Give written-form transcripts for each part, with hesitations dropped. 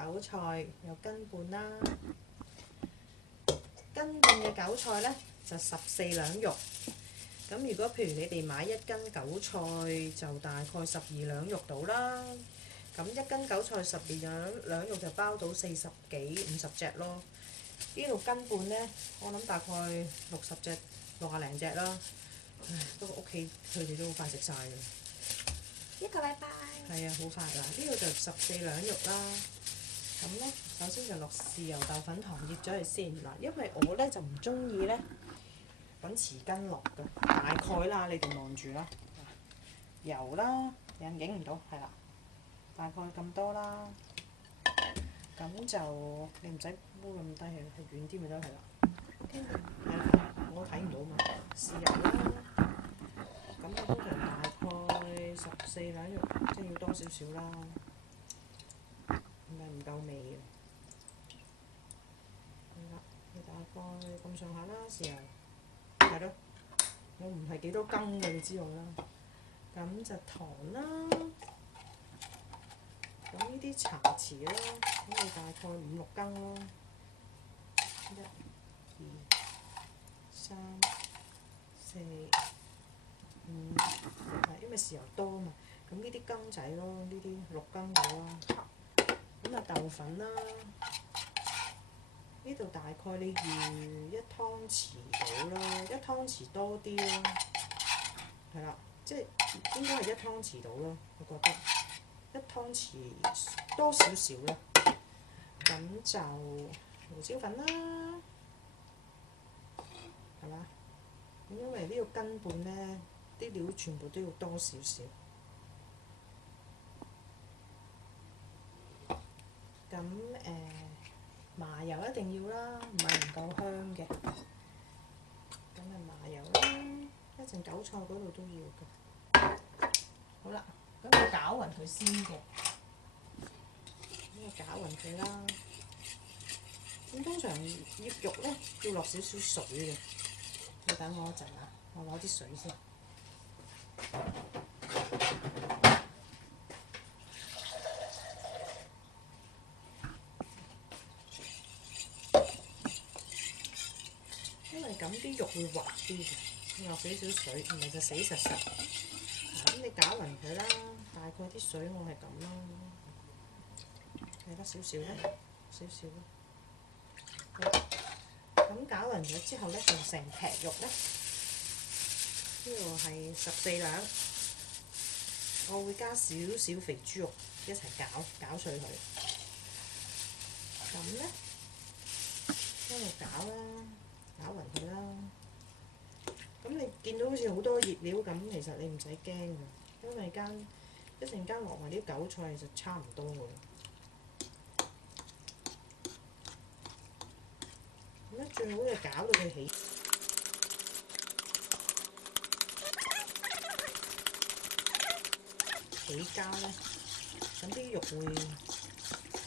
韭菜有斤半啦，斤半嘅韭菜呢，就14兩肉。咁如果譬如你哋買1斤韭菜就大概12兩肉到啦。咁1斤韭菜12兩肉就包到40幾50隻咯。呢度斤半呢，我諗大概60隻60零隻啦。不過屋企佢哋都好快食晒㗎。1個禮拜。係啊，好快㗎！呢度就14兩肉啦。咁呢，首先就落豉油、豆粉、糖醃咗佢先嗱，因為我呢就唔中意呢揾匙羹落㗎，大概啦，你哋望住啦。油啦，影唔到，係啦，大概咁多啦。咁就你唔使煲咁低，係遠啲咪得係啦。係啦，我睇唔到嘛。豉油啦，咁我通常大概14兩肉，即係要多少少啦。唔夠味嘅，係啦，你大概咁上下啦，豉油，係咯，我唔係幾多羹嘅，你知道啦。咁就糖啦，咁呢啲茶匙啦，咁你大概5、6羹咯，1、2、3、4、5，係因為豉油多啊嘛，咁呢啲羹仔咯，呢啲6羹到啦。咁啊豆粉啦，呢度大概你預1湯匙到啦，1湯匙多啲啦，係啦，即係應該係1湯匙到啦，我覺得1湯匙多少少啦。咁就胡椒粉啦，係嘛？咁因為呢個斤半呢，啲料全部都要多少少。咁麻油一定要啦，唔係唔夠香嘅。咁啊麻油啦，一陣韭菜嗰度都要嘅。好啦，咁我攪勻佢先嘅，咁我攪勻佢啦。咁通常醃肉呢，要落少少水嘅，你等我一陣啊，我攞啲水先。因為咁啲肉會滑啲嘅，落少少水，唔係就死實實。咁你攪勻佢啦，大概啲水我係咁啦，係得少少咧，少少啦。咁攪勻咗之後咧，就成劈肉咧，呢度係14兩，我會加少少肥豬肉一齊攪碎佢。咁咧，一路攪啦。攪勻佢啦，咁你見到好似好多熱料咁，其實你唔使驚㗎，因為一陣間落埋啲韭菜就差唔多㗎啦。咁咧最好就攪到佢起膠咧，咁啲肉會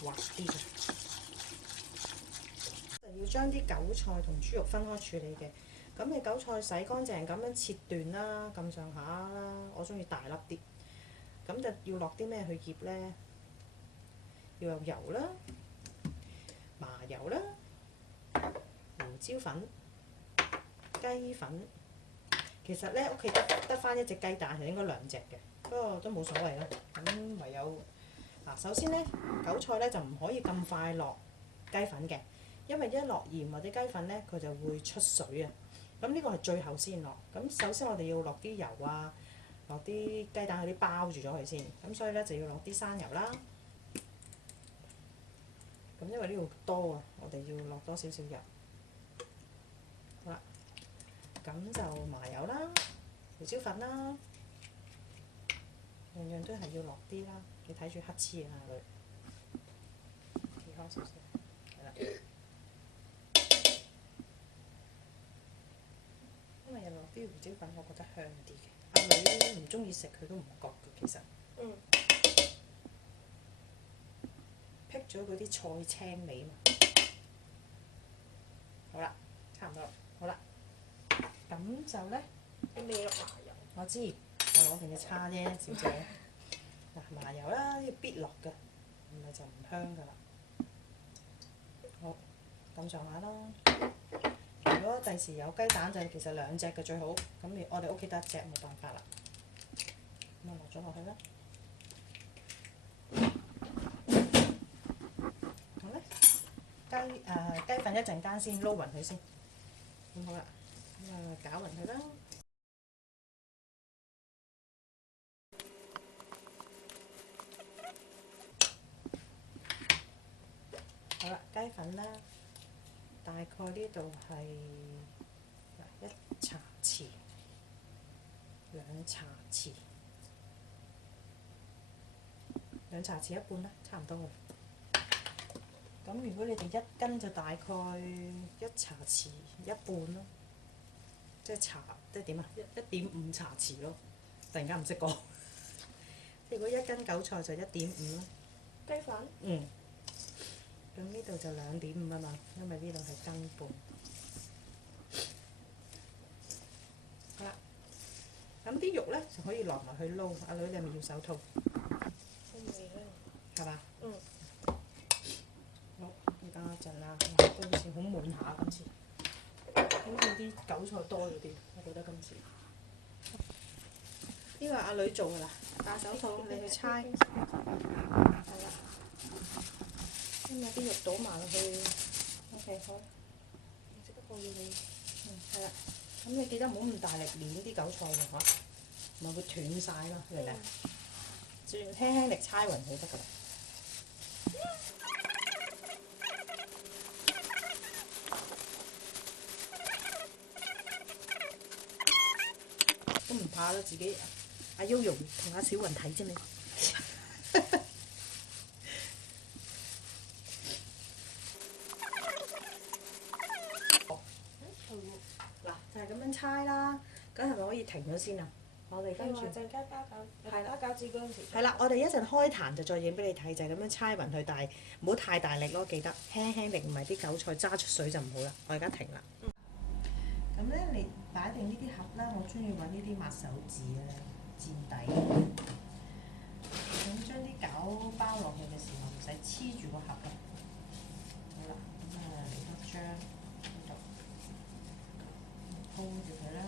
滑啲嘅。要將啲韭菜同豬肉分開處理嘅，咁你韭菜洗乾淨咁樣切段啦，咁上下啦，我中意大粒啲。咁就要落啲咩去醃呢？要有油啦、麻油啦、胡椒粉、雞粉。其實呢，屋企得翻1隻雞蛋，係應該2隻嘅，不過都冇所謂啦。咁唯有嗱，首先呢，韭菜呢就唔可以咁快落雞粉嘅。因為一落鹽或者雞粉呢，佢就會出水啊。咁呢個係最後先落。咁首先我哋要落啲油啊，落啲雞蛋嗰啲包住咗佢先。咁所以呢，就要落啲生油啦。咁因為呢度多啊，我哋要落多少少油。好啦，咁就麻油啦、胡椒粉啦，樣樣都係要落啲啦。你睇住黑黐啊佢，企開少少，係啦。因為又落啲胡椒粉，我覺得香啲嘅。阿女唔中意食，佢都唔覺嘅其實。辟咗嗰啲菜青味嘛。好啦，差唔多。好啦，咁就呢，你未落麻油？我知，我攞定嘅叉啫，小姐。嗱，麻油啦，要必落嘅，唔係就唔香噶啦。好，咁上下啦。如果第時有雞蛋就其實2隻嘅最好，咁我哋屋企得1隻冇辦法啦。咁啊落咗落去啦。好咧，雞粉一陣間先撈勻佢先。咁好啦，咁啊攪勻佢啦。好啦，雞粉啦，大概呢度係1茶匙、2茶匙、2茶匙1半啦，差唔多㗎。咁如果你哋1斤就大概1茶匙1半咯，即係點啊？1.5茶匙咯，突然間唔識講。如果1斤韭菜就1.5咯。雞粉。嗯。咁呢度就2.5啊嘛，因為呢度係斤半。好啦，咁啲肉咧就可以落埋去撈。阿女，你係咪要手套？我未啦。係嘛？嗯。好，你等我一陣啦。都好似好滿下今次，好似啲韭菜多咗啲，我覺得今次。呢個係阿女做㗎啦，戴手套你去猜。係啦。咁有啲肉倒埋落去 ，OK 好。我識得放要你。係啦。咁你記得唔好咁大力攣啲韭菜喎嚇，咪會斷晒咯，明唔明？只要輕輕力猜勻佢得㗎啦。都唔怕啦，自己阿 Yoyo 同阿小雲睇啫你。嗱，就係咁樣猜啦，咁係咪可以停咗先啊？我哋跟住陣間加餃，係啦加餃子嗰陣時。係啦，我哋一陣開壇就再影俾你睇，就係咁樣猜勻佢，但係唔好太大力咯，記得輕輕力，唔係啲韭菜揸出水就唔好啦。我而家停啦。咁咧，你擺定呢啲盒啦，我中意揾呢啲抹手紙咧墊底。咁將啲餃包落去嘅時候，唔使黐住個盒咯。好啦，咁啊嚟多張呢度鋪住佢啦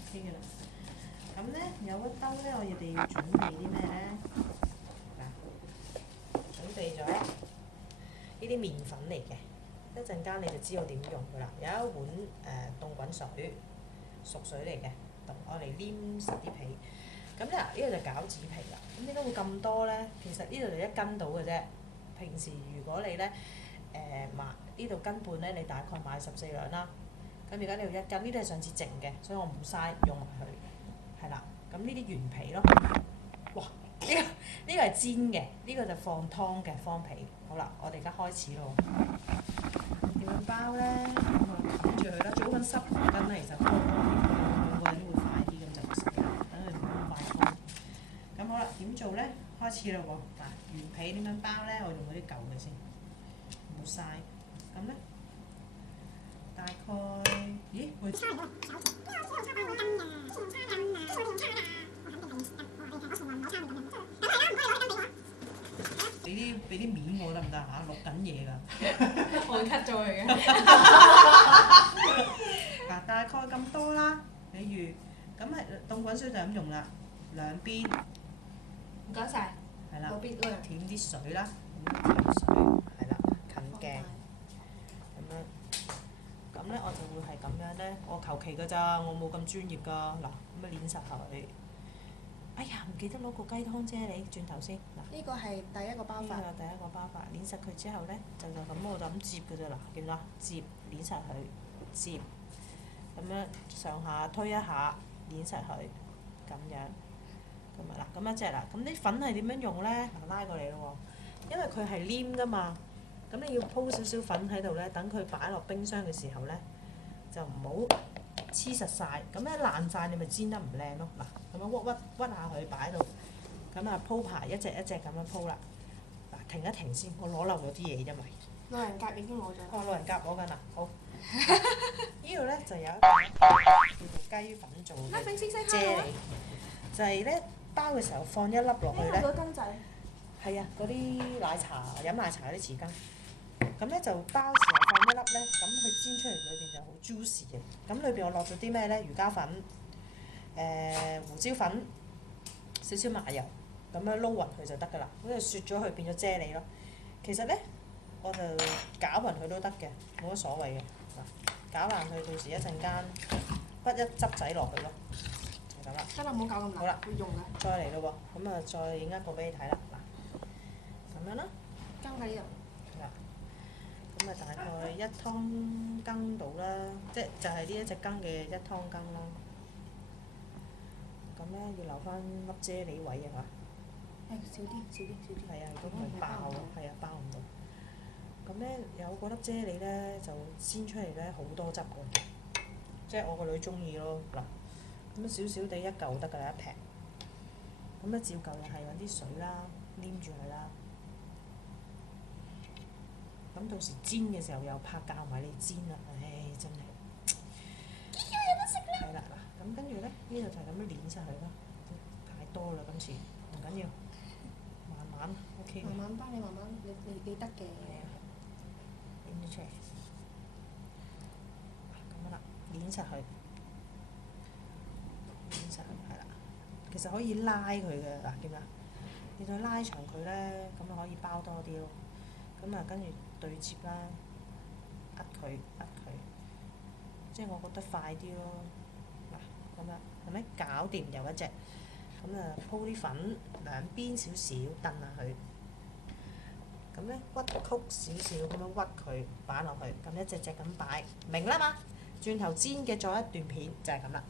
，OK 嘅啦。咁咧有一兜咧，我哋要準備啲咩咧？嗱，準備咗呢啲麵粉嚟嘅。一陣間你就知我點用㗎啦。有一碗凍滾水，熟水嚟嘅，我嚟黏實啲皮。咁咧呢個就餃子皮啦。咁點解會咁多咧？其實呢度就1斤到嘅啫。平時如果你咧買呢度斤半咧，你大概買14兩啦。咁而家呢度1斤，呢啲係上次剩嘅，所以我唔嘥用埋佢。係啦，咁呢啲原皮咯。哇！呢個係煎嘅，呢個就放湯嘅方皮。好啦，我哋而家開始咯。點樣包咧？咁啊冚住佢啦，最好揾濕毛巾啦。其實嗰個人會快啲，咁就唔使等佢唔好咁快乾。咁好啦，點做咧？開始啦喎！嗱，原皮點樣包咧？我用嗰啲舊嘅先，唔好嘥。咁咧，大概咦？會俾啲面我得唔得嚇？錄緊嘢㗎。我 cut 咗佢嘅。嗱，大概咁多啦。比如咁係凍滾水就咁用啦，兩邊唔該晒。係啦，嗰邊舔啲水啦，舔水係啦，近鏡咁樣。咁咧我就會係咁樣咧，我求其㗎咋，我冇咁專業㗎。嗱，咁啊攣實佢。哎呀，唔記得攞個雞湯啫，你轉頭先嗱。呢個係第一個包法。呢個第一個包法，攣實佢之後咧，就咁我就咁接㗎咋嗱，見到啊？接攣實佢，接咁樣上下推一下，攣實佢咁樣。咁啊嗱，咁一隻啦，咁啲粉係點樣用咧？嗱，拉過嚟咯喎，因為佢係黏㗎嘛，咁你要鋪少少粉喺度咧，等佢擺落冰箱嘅時候咧，就唔好黐實晒，咁一爛晒你咪煎得唔靚咯。嗱，咁樣屈下佢擺到，咁啊鋪排一隻一隻咁樣鋪啦。嗱，停一停先，我攞漏咗啲嘢，因為老人甲已經攞咗。老人甲攞緊啦，好。呢度咧就有一個叫做雞粉做嘅啫喱，就係咧包嘅時候放1粒落去咧。呢個巾仔。係啊，嗰啲奶茶飲奶茶嗰啲匙羹。咁咧就包時候放一粒咧，咁佢煎出嚟裏邊就好 juicy 嘅。咁裏邊我落咗啲咩咧？魚膠粉、胡椒粉、少少麻油，咁樣撈勻佢就得㗎啦。咁就雪咗佢變咗啫喱咯。其實咧，我就攪勻佢都得嘅，冇乜所謂嘅。嗱，攪爛佢，到時一陣間畢一汁仔落去咯，就咁啦。得啦，唔好搞咁好啦難，會用㗎。再嚟咯喎，咁啊再影一個俾你睇啦。嗱，咁樣啦。羹喺呢度。咁啊，大概1湯羹到啦，即係就係呢一隻羹嘅1湯羹啦。咁咧要留翻粒啫喱位啊嘛。少啲。係啊，如果唔係爆啊，係啊，爆唔到。咁咧有嗰粒啫喱咧，就煎出嚟咧好多汁㗎，即係我個女中意咯。嗱，咁少少地一嚿得㗎啦，一劈。咁咧照舊又係揾啲水啦，黏住佢啦。咁到時煎嘅時候又怕教埋你煎啦，唉真係。係啦，嗱，咁跟住咧，呢度就係咁樣攣晒佢啦。太多啦，今次唔緊要，慢慢 OK 嘅。慢慢包，你慢慢，你得嘅。攣咗出嚟，咁樣啦，攣實佢，攣實佢係啦。其實可以拉佢嘅，嗱見唔見啊？你再拉長佢咧，咁啊可以包多啲咯。咁啊，跟住對接啦，扼佢，即係我覺得快啲咯。嗱，咁樣係咪搞掂又一隻？咁啊，鋪啲粉兩邊少少，燉下佢。咁咧屈曲少少咁樣屈佢擺落去，咁一隻隻咁擺，明啦嘛？轉頭煎嘅再一段片就係咁啦。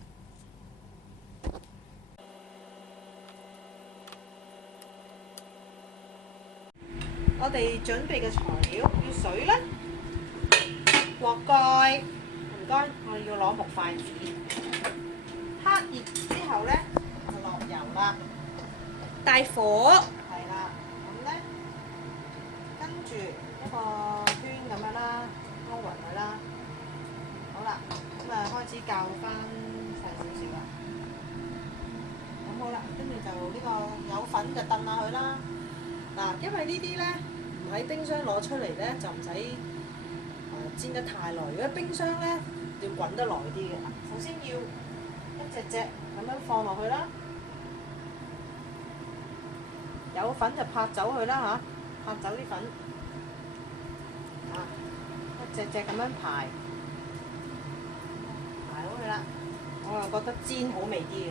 我哋準備嘅材料要水啦，鑊蓋，唔該，我哋要攞木筷子，黑熱之後咧就落油啦，大火。係啦，咁咧跟住一個圈咁樣啦，撈勻佢啦，好啦，咁啊開始較翻細少少啦，咁好啦，跟住就呢個有粉就燉下佢啦。嗱，因為呢啲咧唔喺冰箱攞出嚟咧，就唔使煎得太耐。如果冰箱咧要滾得耐啲嘅。首先要一隻隻咁樣放落去啦，有粉就拍走佢啦嚇，拍走啲粉，一隻隻咁樣排好佢啦。我又覺得煎好味啲嘅。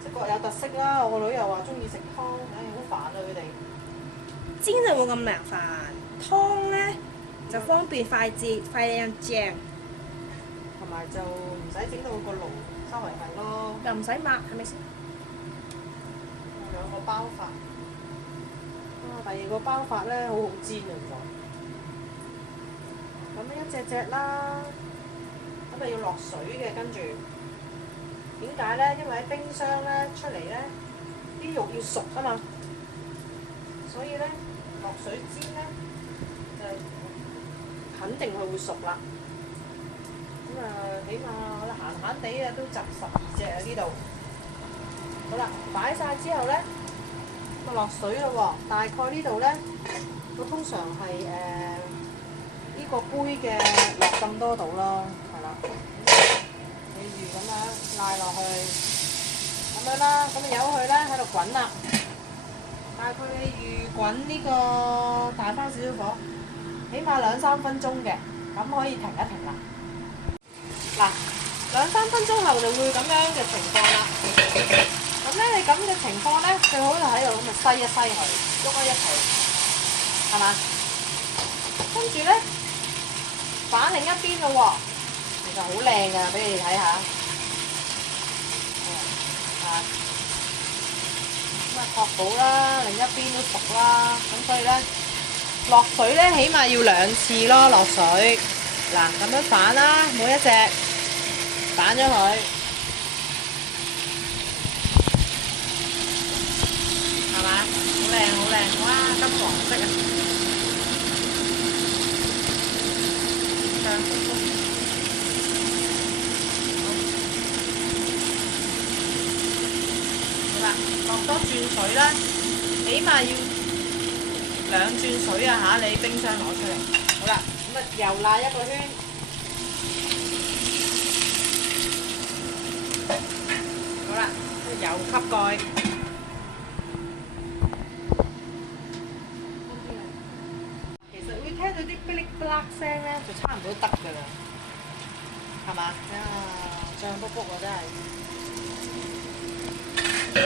即各有特色啦，我個女又話中意食湯，唉好煩啊佢哋。煎就冇咁麻煩，湯咧就方便快捷，快靚正，同埋就唔使整到個爐周圍係咯。又唔使抹，係咪先？兩個包法，第二個包法咧好好煎啊！咁樣一隻隻啦，咁啊要落水嘅，跟住點解咧？因為喺冰箱咧出嚟咧，啲肉要熟啊嘛，所以咧落水煎咧就肯定佢會熟啦。咁啊，起碼我哋閒閒地啊都集12隻喺呢度。好啦，擺晒之後咧，咁啊落水咯喎。大概呢度咧，我通常係呢個杯嘅落咁多度咯，係啦。譬如咁樣拉落去，咁樣啦，咁啊由佢咧喺度滾啦。大概你預滾呢個大翻少少火，起碼2-3分鐘嘅，咁可以停一停啦。嗱，2-3分鐘後就會咁樣嘅情況啦。咁咧，你咁嘅情況咧，最好就喺度咁啊篩一篩佢，喐一佢，係嘛？跟住咧，反另一邊咯喎，其實好靚㗎，俾你哋睇下。咁啊確保啦，另一邊都熟啦。咁所以咧，落水咧，起碼要2次咯，落水。嗱，咁樣反啦，每一隻反咗佢。係嘛？好靚好靚，哇！金黃色啊！香噴噴。好啦，落多轉水啦，起碼要2轉水啊嚇！你冰箱攞出嚟。好啦，咁啊油辣1個圈。好啦，油吸蓋。其實會聽到啲噼哩啪啦聲咧，就差唔多得㗎啦，係嘛？啊，醬卜卜啊真係。咁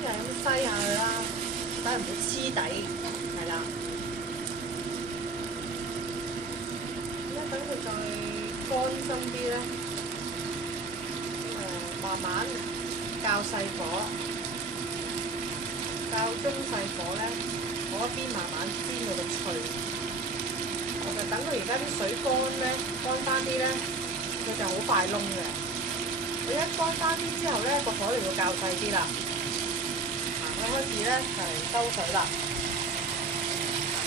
就係咁篩下佢啦，睇唔到黐底，係啦。咁咧等佢再乾身啲咧，咁慢慢較細火，較中細火咧，嗰一邊慢慢煎到佢脆。我就等佢而家啲水乾咧，乾翻啲咧，佢就好快燶嘅。佢一乾翻啲之後咧，個火就要較細啲啦。我開始咧就嚟收水啦。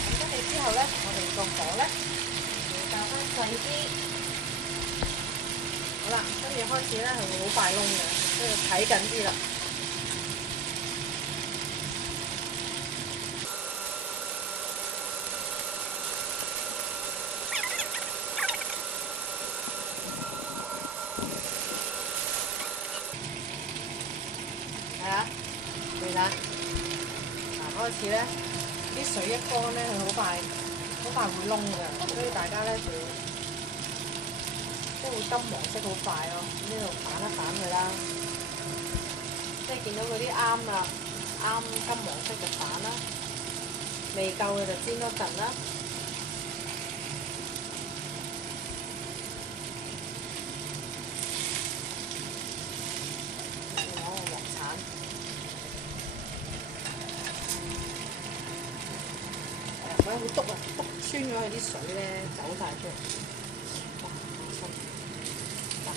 咁跟住之後咧，我哋個火咧要較翻細啲。好啦，跟住開始咧係會好快燶嘅，跟住睇緊啲啦。係啊，嚟啦！開始咧，啲水一乾咧，佢好快會燶㗎，所以大家咧就要即係會金黃色好快咯。呢度反一反佢啦，即係見到嗰啲啱啦，啱金黃色就反啦，未夠嘅就煎多陣啦。攞個鑊鏟。佢好篤啊，篤穿咗佢啲水咧，走晒出嚟。哇！好深。嗱，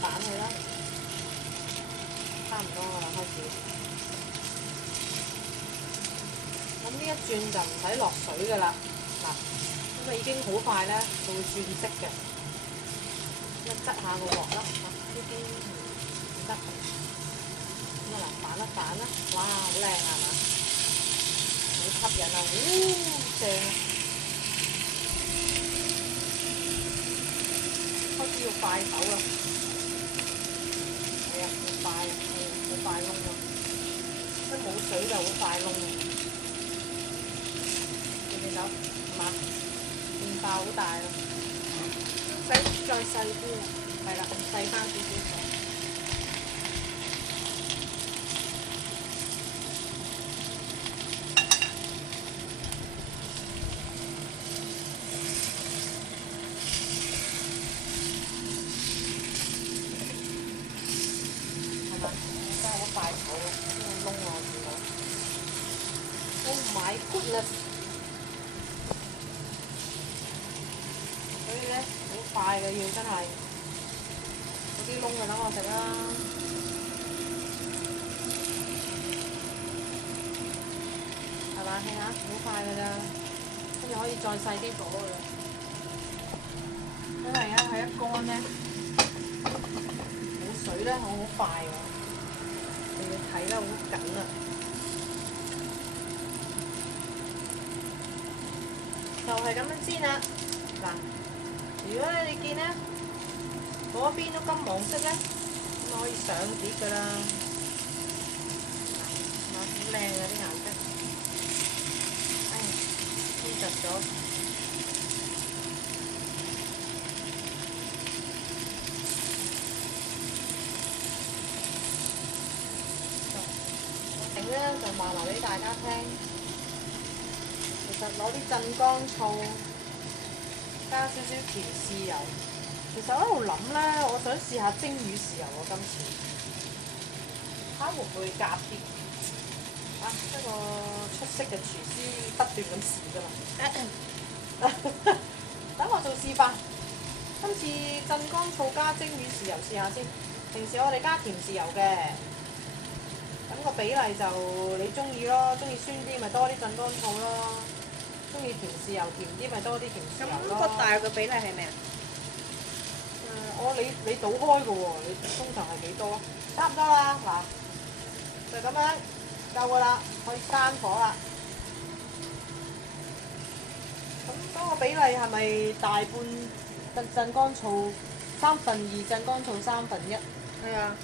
反佢啦，差唔多啦，開始。咁呢一轉就唔使落水噶啦，嗱，咁啊已經好快咧，就會轉色嘅。咁啊，側下個鑊啦，呢邊唔得。咁啊嗱，反一反啦，哇，好靚啊，係嘛？好吸引啊！正啊！開始要快手啦，係啊，要快啊，好快燶啊！一冇水就好快燶啊！見唔見到？係嘛？變化好大啦！使再細啲啊！係啦，細翻少少火。真係好快手啊！呢個燶啊，見到 ！Oh my goodness！所以咧好快嘅要真係，嗰啲燶就等我食啦。係嘛？睇下，好快㗎咋，跟住可以再細啲火㗎啦。因為咧佢一乾咧，冇水咧，好快㗎。你要睇得好緊啊！就係咁樣煎啦。嗱，如果你見咧嗰邊都金黃色咧，咁可以上碟㗎啦。嗱，好靚啊啲顏色。哎，煎實咗。咧就話埋俾大家聽，其實攞啲鎮江醋，加少少甜豉油。其實我喺度諗咧，我想試下蒸魚豉油喎，今次睇下會唔會夾啲。啊，一個出色嘅廚師不斷咁試㗎嘛。等我做示範，今次鎮江醋加蒸魚豉油試下先。平時我哋加甜豉油嘅。咁個比例就你中意咯，中意酸啲咪多啲鎮江醋咯，中意甜豉油甜啲咪多啲甜豉油咯。咁個大嘅比例係咩啊？你倒開嘅喎，你通常係幾多？差唔多啦，嗱，就咁樣夠㗎啦，可以閂火啦。咁嗰個比例係咪大半鎮乾醋2/3鎮乾醋1/3？係啊，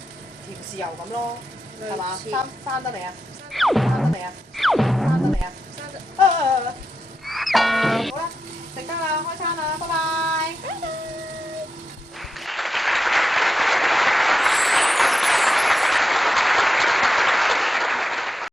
甜豉油咁咯，係嘛？類似生得未啊？生得未啊？